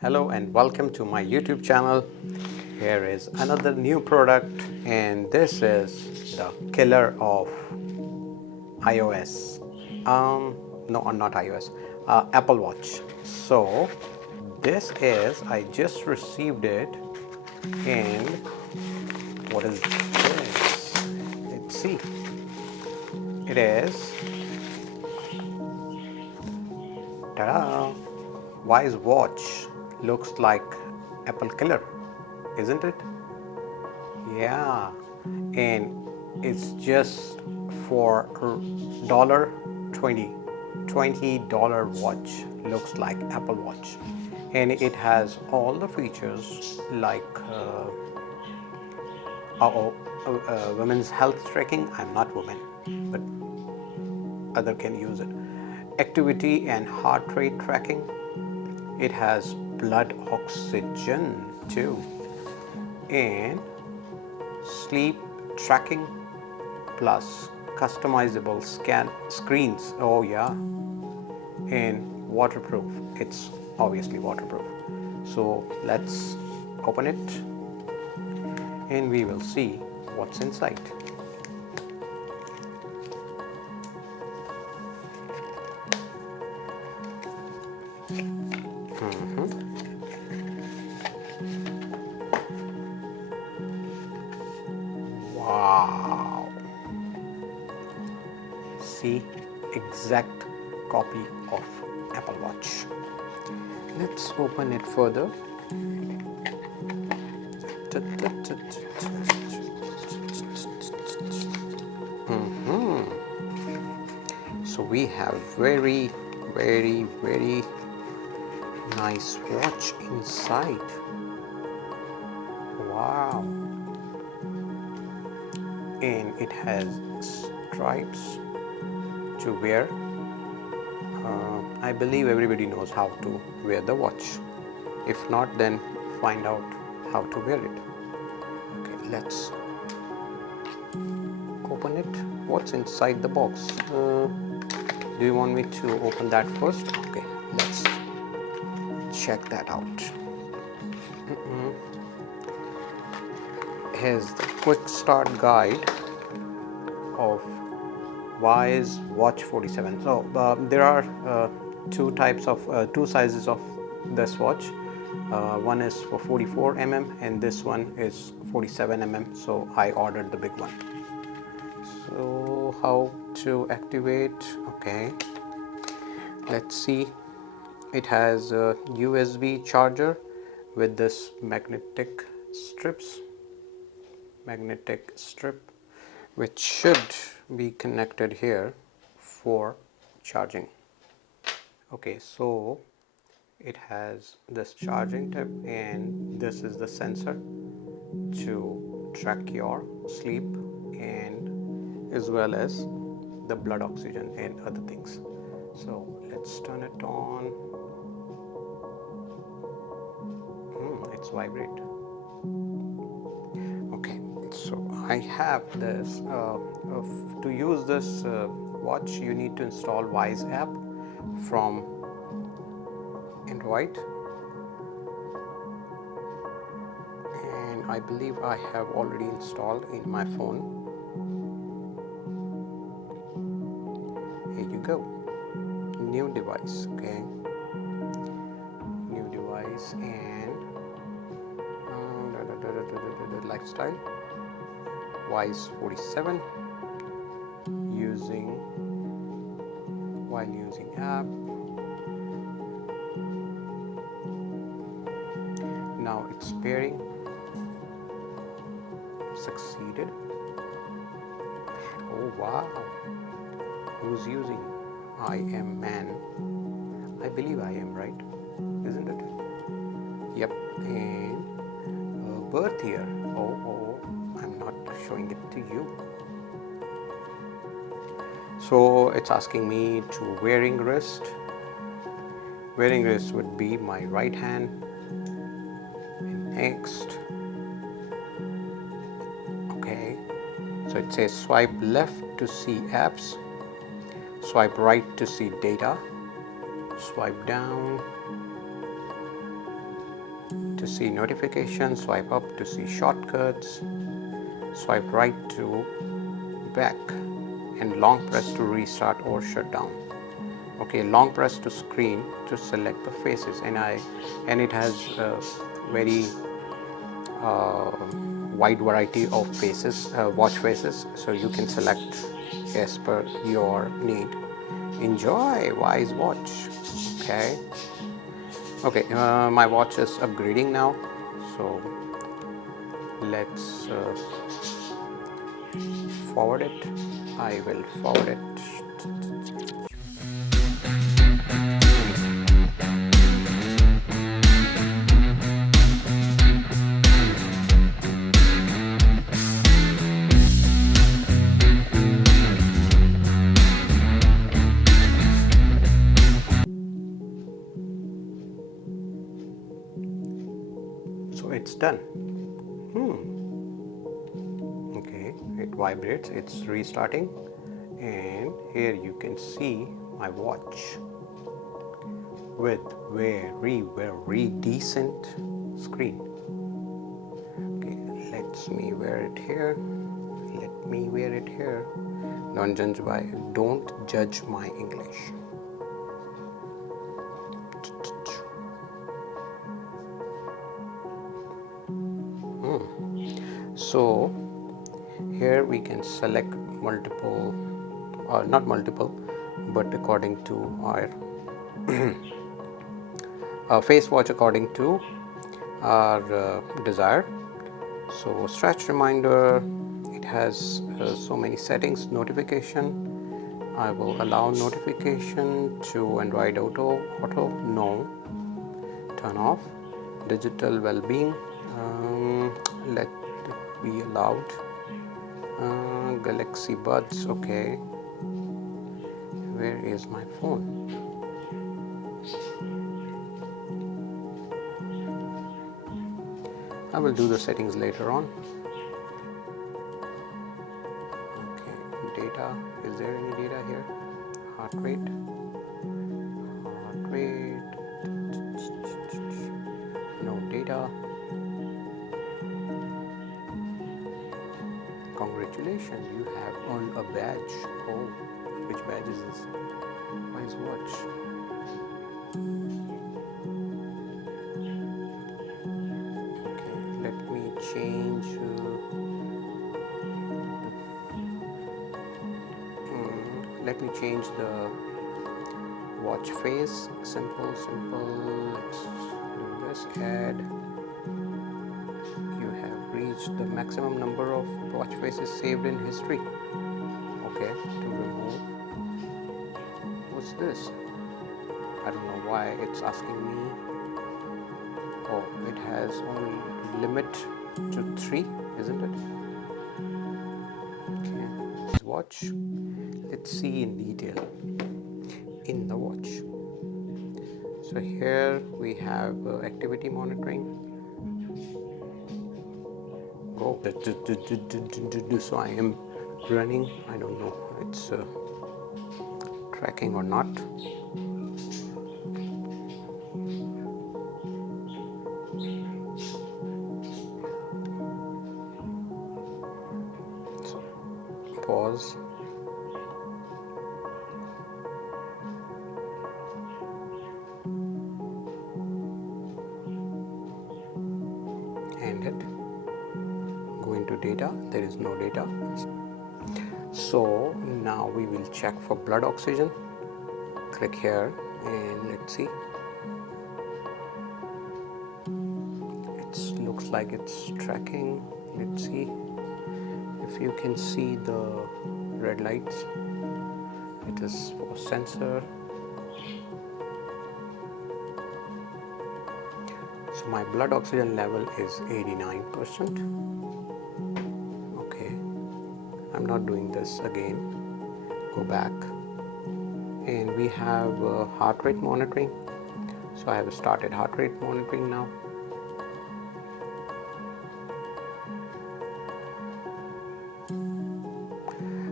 Hello and welcome to my YouTube channel. Here is another new product, and this is the killer of iOS. No, not iOS, Apple Watch. So this is, I just received it, and what is this? Let's see. It is, ta-da, Wyze Watch. Looks like Apple killer, isn't it? Yeah, and it's just for dollar 20 watch. Looks like Apple Watch, and it has all the features like women's health tracking. I'm not woman, but other can use it. Activity and heart rate tracking. It has blood oxygen too, and sleep tracking plus customizable scan screens. Oh yeah, and waterproof. It's obviously waterproof. So let's open it and we will see what's inside. Wow, see, exact copy of Apple Watch. Let's open it further. So we have very nice watch inside. Wow, and it has stripes to wear. I believe everybody knows how to wear the watch. If not, then find out how to wear it. Okay, let's open it. What's inside the box? Do you want me to open that first? Okay, let's check that out. Here's the quick start guide of Wyze Watch 47. So there are two sizes of this watch. One is for 44 mm and this one is 47 mm. So I ordered the big one. So how to activate? Okay, let's see. It has a USB charger with this magnetic strip which should be connected here for charging. Okay, so it has this charging tip and this is the sensor to track your sleep and as well as the blood oxygen and other things. So let's turn it on. It's vibrate. Okay, so I have this. To use this watch, you need to install Wyze app from Android, and I believe I have already installed in my phone. Here you go. New device. Okay, new device and lifestyle. Wyze 47 while using app. Now it's pairing. Succeeded. Oh wow, who's using I am man? I believe I am, right? Isn't it? Yep. And birth year. Oh, I'm not showing it to you. So it's asking me to wearing wrist. Wearing wrist would be my right hand. And next. Okay. So it says swipe left to see apps. Swipe right to see data. Swipe down. to see notifications, swipe up to see shortcuts, swipe right to back, and long press to restart or shut down. Okay, long press to screen to select the faces, and it has a very wide variety of faces, watch faces, so you can select as per your need. Enjoy Wyze Watch. Okay, my watch is upgrading now, so let's forward it. I will forward it. So it's done. Okay, it vibrates, it's restarting, and here you can see my watch with very decent screen. Okay, let me wear it here. Don't judge my English. So here we can select multiple, or not multiple, but according to our face watch according to our desire. So stretch reminder, it has so many settings. Notification, I will allow notification to Android auto, no, turn off. Digital well-being, let it be allowed. Galaxy buds, okay. Where is my phone? I will do the settings later on. Okay, data, is there any data here? Heart rate, no data. Congratulations, you have earned a badge. Oh, which badge is this? Wyze Watch. Okay, let me change the watch face. Simple. Let's do this. Add. You have reached the maximum number of watch faces saved in history. Okay, to remove. What's this? I don't know why it's asking me. Oh, it has only limit to 3, isn't it? Okay, watch. Let's see in detail in the watch. So here we have activity monitoring. Go. So I am running. I don't know it's tracking or not. So, pause. End it. Go into data. There is no data. So now we will check for blood oxygen. Click here and let's see. It looks like it's tracking. Let's see if you can see the red lights. It is for sensor. So my blood oxygen level is 89%. Okay, I'm not doing this again. Go back, and we have heart rate monitoring. So I have started heart rate monitoring now.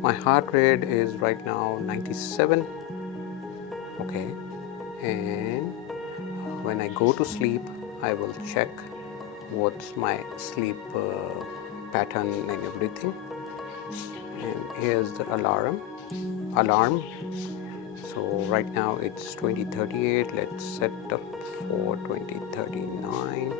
My heart rate is right now 97. Okay, and when I go to sleep, I will check what's my sleep pattern and everything. And here's the alarm. So right now it's 2038. Let's set up for 2039.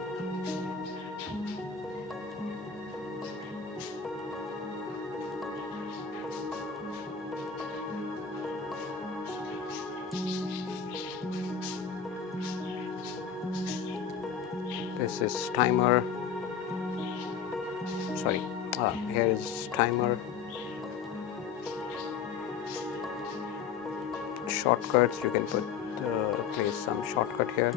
This is timer. Sorry, here is timer. Shortcuts, you can place some shortcut here.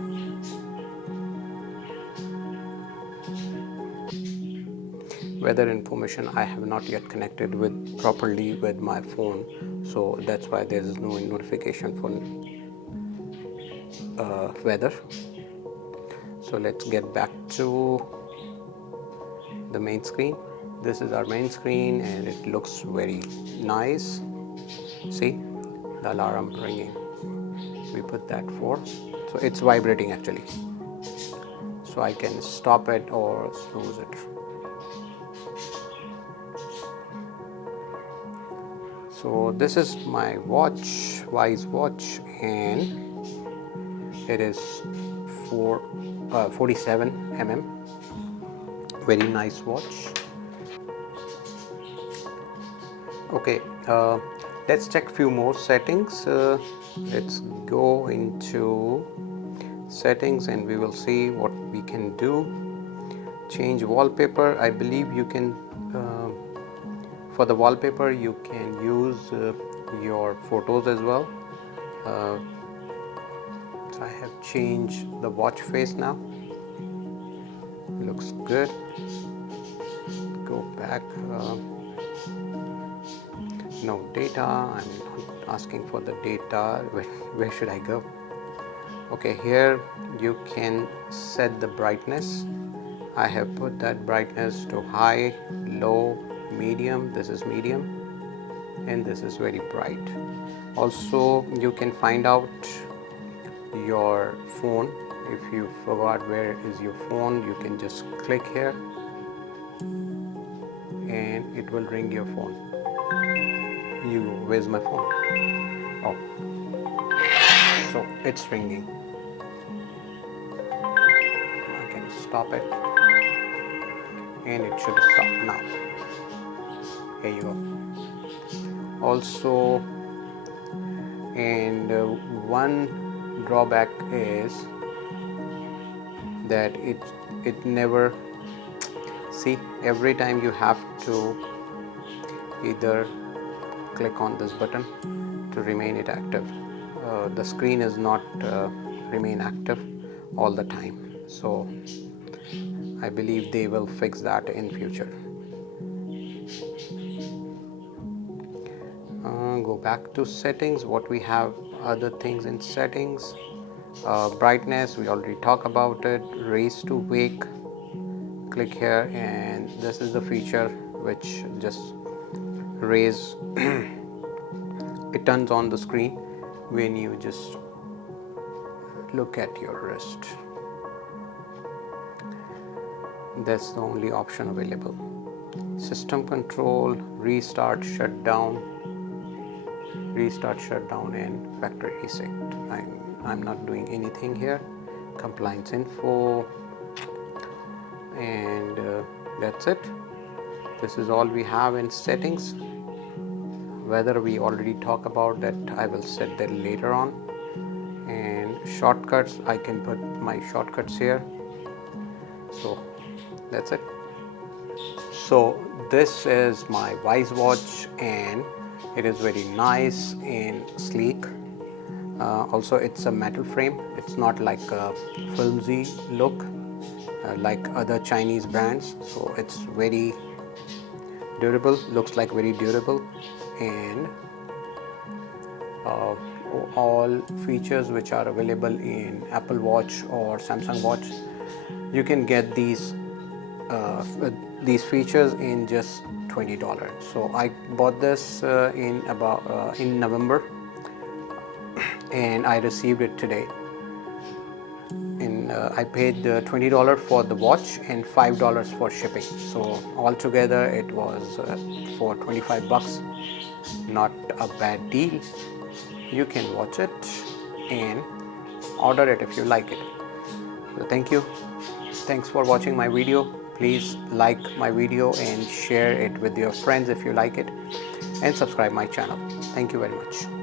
Weather information I have not yet connected with properly with my phone, so that's why there is no notification for weather. So let's get back to the main screen. This is our main screen and it looks very nice. See the alarm ringing. We put that for, so it's vibrating actually, so I can stop it or snooze it. So this is my watch, Wyze Watch, and it is 47 mm. Very nice watch. Okay, let's check few more settings. Let's go into settings and we will see what we can do. Change wallpaper. I believe you can for the wallpaper you can use your photos as well. So I have changed the watch face now. Looks good. Go back. No data. I'm not asking for the data. Where should I go? Okay, here you can set the brightness. I have put that brightness to high, low, medium. This is medium and this is very bright. Also you can find out your phone. If you forgot where is your phone, you can just click here and it will ring your phone. Where's my phone? Oh, so it's ringing. I can stop it and it should stop now. Here you go. Also, and one drawback is that it never, see, every time you have to either click on this button to remain it active. The screen is not remain active all the time, so I believe they will fix that in future. Go back to settings. What we have other things in settings. Brightness, we already talked about it. Raise to wake, click here and this is the feature which just raise it turns on the screen when you just look at your wrist. That's the only option available. System control, restart, shutdown and factory reset. I'm not doing anything here. Compliance info, and that's it. This is all we have in settings. Weather we already talked about that. I will set that later on. And shortcuts, I can put my shortcuts here. So that's it. So this is my Wyze Watch and it is very nice and sleek. Also it's a metal frame. It's not like a flimsy look like other Chinese brands. So it's very durable, looks like very durable, and all features which are available in Apple Watch or Samsung Watch, you can get these features in just $20. So I bought this in November and I received it today in I paid $20 for the watch and $5 for shipping. So altogether it was for 25 bucks. Not a bad deal. You can watch it and order it if you like it. So thank you. Thanks for watching my video. Please like my video and share it with your friends if you like it, and subscribe my channel. Thank you very much.